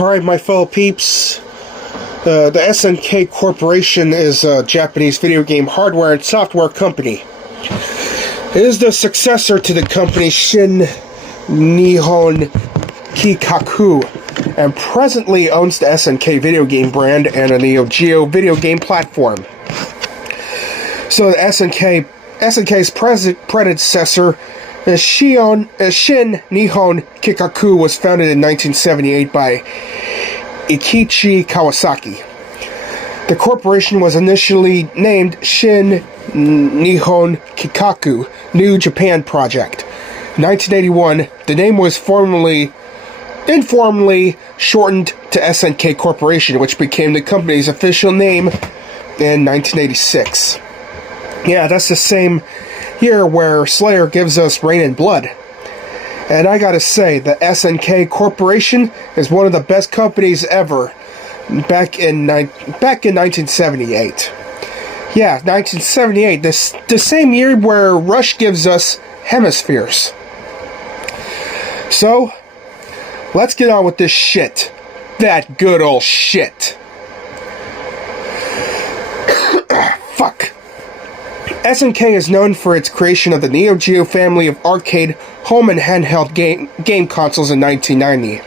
Alright, my fellow peeps, the SNK Corporation is a Japanese video game hardware and software company. It is the successor to the company Shin Nihon Kikaku, and presently owns the SNK video game brand and a Neo Geo video game platform. So the SNK's predecessor, Shin Nihon Kikaku, was founded in 1978 by Eiichi Kawasaki. The corporation was initially named Shin Nihon Kikaku New Japan Project. In 1981, the name was informally shortened to SNK Corporation, which became the company's official name in 1986. Yeah, that's the same year where Slayer gives us Rain and Blood. And I gotta say, the SNK Corporation is one of the best companies ever back in 1978. Yeah, 1978, the same year where Rush gives us Hemispheres. So, let's get on with this shit. That good old shit. Fuck. SNK is known for its creation of the Neo Geo family of arcade, home, and handheld game consoles in 1990.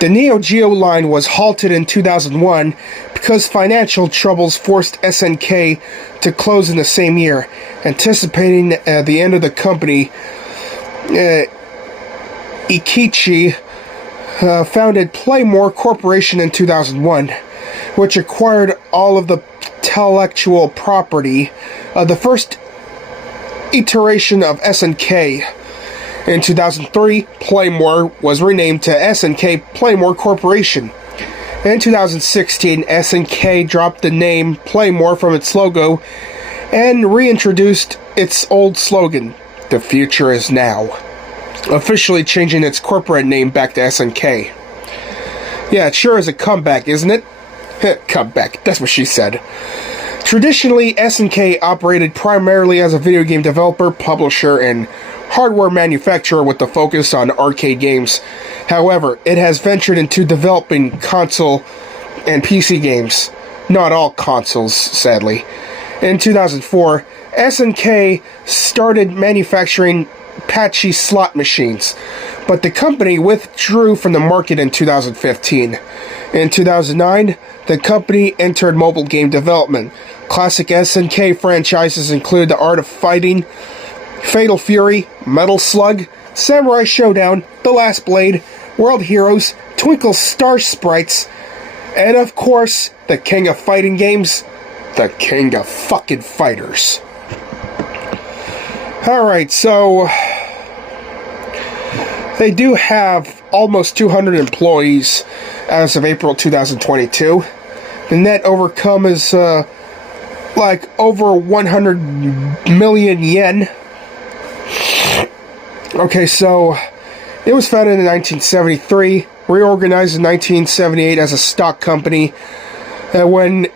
The Neo Geo line was halted in 2001 because financial troubles forced SNK to close in the same year. Anticipating the end of the company, Eiichi founded Playmore Corporation in 2001, which acquired all of the intellectual property of the first iteration of SNK. In 2003, Playmore was renamed to SNK Playmore Corporation. In 2016, SNK dropped the name Playmore from its logo and reintroduced its old slogan, "The future is now," officially changing its corporate name back to SNK. Yeah, it sure is a comeback, isn't it? Comeback, that's what she said. Traditionally, SNK operated primarily as a video game developer, publisher, and hardware manufacturer with the focus on arcade games. However, it has ventured into developing console and PC games. Not all consoles, sadly. In 2004, SNK started manufacturing patchy slot machines, but the company withdrew from the market in 2015. In 2009, the company entered mobile game development. Classic SNK franchises include The Art of Fighting, Fatal Fury, Metal Slug, Samurai Shodown, The Last Blade, World Heroes, Twinkle Star Sprites, and of course, the king of fighting games, the king of fucking fighters. Alright, so they do have almost 200 employees as of April 2022. The net overcome is like over 100 million yen. Okay, so it was founded in 1973, reorganized in 1978 as a stock company. When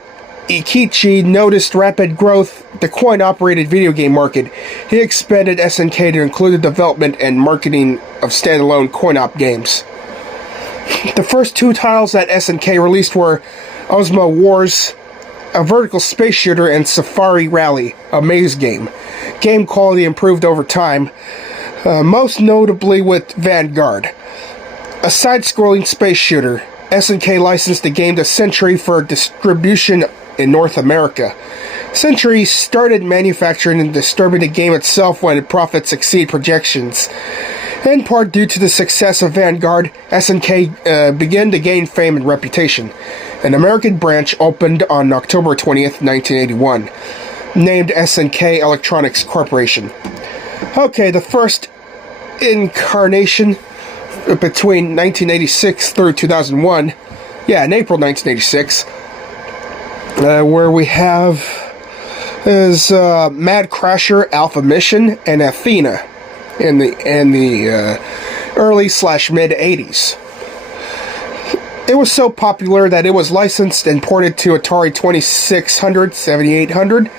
Eiichi noticed rapid growth the coin-operated video game market, he expanded SNK to include the development and marketing of standalone coin-op games. The first two titles that SNK released were Ozma Wars, a vertical space shooter, and Safari Rally, a maze game. Game quality improved over time, most notably with Vanguard, a side-scrolling space shooter. SNK licensed the game to Century for distribution in North America. Century started manufacturing and distributing the game itself when profits exceed projections. In part due to the success of Vanguard, SNK began to gain fame and reputation. An American branch opened on October 20th, 1981, named SNK Electronics Corporation. Okay, the first incarnation between 1986 through 2001, yeah, in April 1986, where we have is Mad Crasher, Alpha Mission, and Athena in the early/mid 80s. It was so popular that it was licensed and ported to Atari 2600, 7800,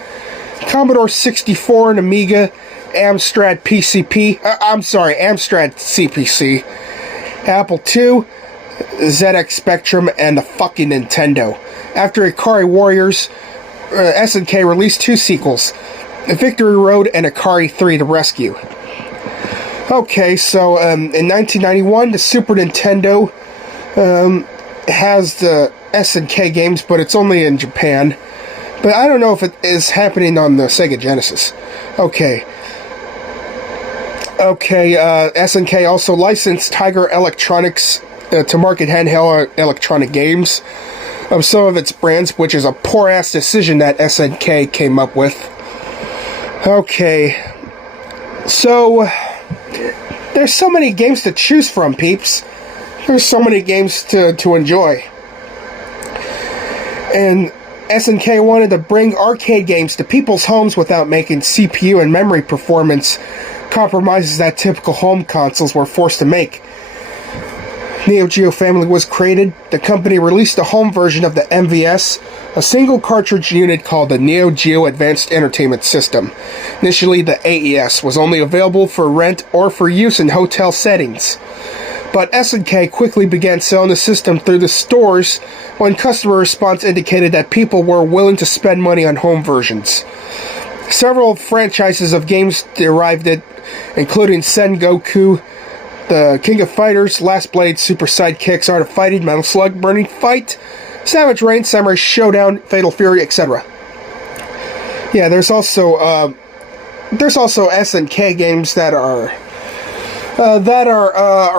Commodore 64 and Amiga, Amstrad CPC, Apple II, ZX Spectrum, and the fucking Nintendo. After Ikari Warriors, SNK released 2 sequels, Victory Road and Ikari 3 to Rescue. Okay, so in 1991, the Super Nintendo has the SNK games, but it's only in Japan. But I don't know if it is happening on the Sega Genesis. Okay, SNK also licensed Tiger Electronics to market handheld electronic games of some of its brands, which is a poor-ass decision that SNK came up with. Okay, so there's so many games to choose from, peeps. There's so many games to enjoy. And SNK wanted to bring arcade games to people's homes without making CPU and memory performance compromises that typical home consoles were forced to make. Neo Geo family was created. The company released a home version of the MVS, a single cartridge unit called the Neo Geo Advanced Entertainment System. Initially, the AES was only available for rent or for use in hotel settings. But SNK quickly began selling the system through the stores when customer response indicated that people were willing to spend money on home versions. Several franchises of games derived it, including Sengoku, the King of Fighters, Last Blade, Super Sidekicks, Art of Fighting, Metal Slug, Burning Fight, Savage Reign, Samurai Shodown, Fatal Fury, etc. Yeah, there's also SNK games that are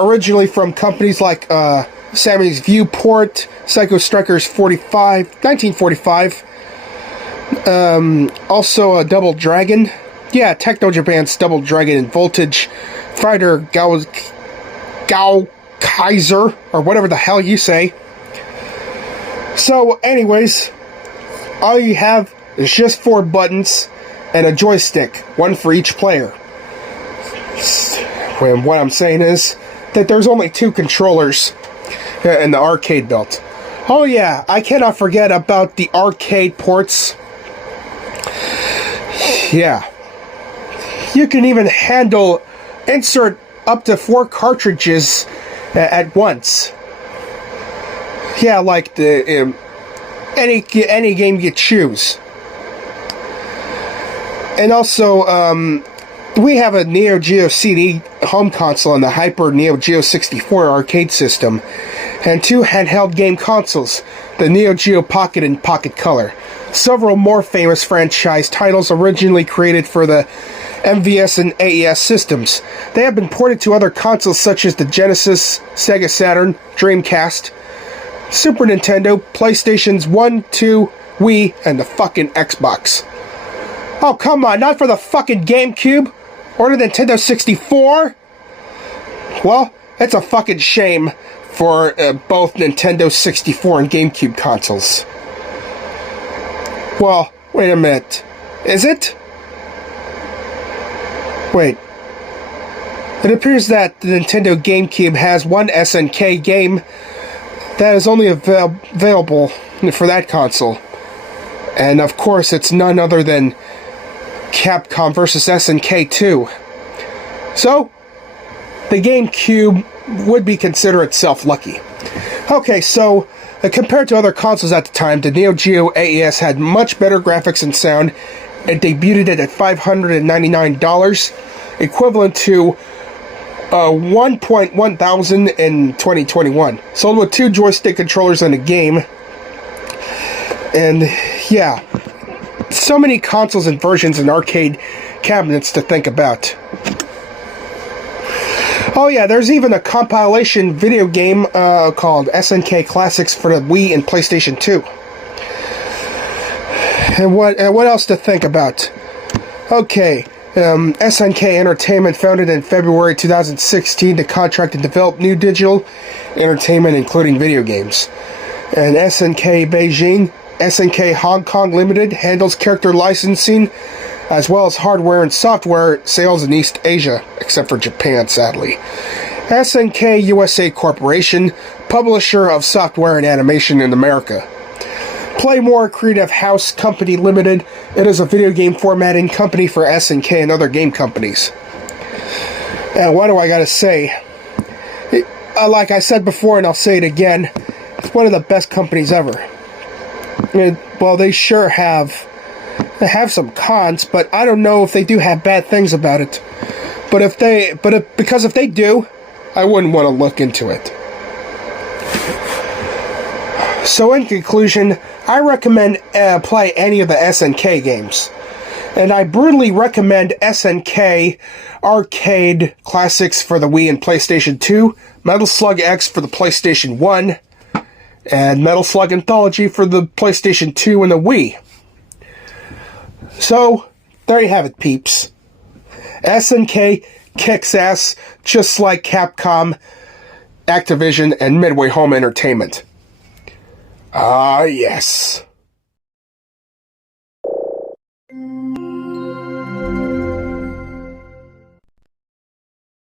originally from companies like Sammy's Viewport, Psycho Strikers 1945, also Double Dragon, yeah, Techno Japan's Double Dragon and Voltage, Fighter Gao Kaiser, or whatever the hell you say. So, anyways, all you have is just 4 buttons and a joystick, one for each player. And what I'm saying is that there's only 2 controllers in the arcade belt. Oh yeah, I cannot forget about the arcade ports. Yeah. You can even insert up to 4 cartridges at once. Yeah, like the any game you choose. And also, we have a Neo Geo CD home console and the Hyper Neo Geo 64 arcade system, and 2 handheld game consoles, the Neo Geo Pocket and Pocket Color. Several more famous franchise titles originally created for the MVS and AES systems. They have been ported to other consoles such as the Genesis, Sega Saturn, Dreamcast, Super Nintendo, PlayStations 1, 2, Wii, and the fucking Xbox. Oh, come on, not for the fucking GameCube? Or the Nintendo 64? Well, it's a fucking shame for both Nintendo 64 and GameCube consoles. Well, wait a minute. Is it? Wait. It appears that the Nintendo GameCube has one SNK game that is only available for that console. And of course, it's none other than Capcom vs. SNK 2. So, the GameCube would be considered itself lucky. Okay, so compared to other consoles at the time, the Neo Geo AES had much better graphics and sound. It debuted it at $599, equivalent to $1,100 in 2021. Sold with 2 joystick controllers and a game. And yeah, so many consoles and versions and arcade cabinets to think about. Oh yeah, there's even a compilation video game called SNK Classics for the Wii and PlayStation 2. And what else to think about? Okay, SNK Entertainment, founded in February 2016 to contract and develop new digital entertainment, including video games. And SNK Beijing, SNK Hong Kong Limited handles character licensing, as well as hardware and software sales in East Asia, except for Japan, sadly. SNK USA Corporation, publisher of software and animation in America. Playmore Creative House Company Limited, it is a video game formatting company for SNK and other game companies. And what do I gotta say? like I said before, and I'll say it again, it's one of the best companies ever. And, well, they sure have. They have some cons, but I don't know if they do have bad things about it. Because if they do, I wouldn't want to look into it. So in conclusion, I recommend play any of the SNK games. And I brutally recommend SNK Arcade Classics for the Wii and PlayStation 2, Metal Slug X for the PlayStation 1, and Metal Slug Anthology for the PlayStation 2 and the Wii. So, there you have it, peeps. SNK kicks ass just like Capcom, Activision, and Midway Home Entertainment. Ah, yes.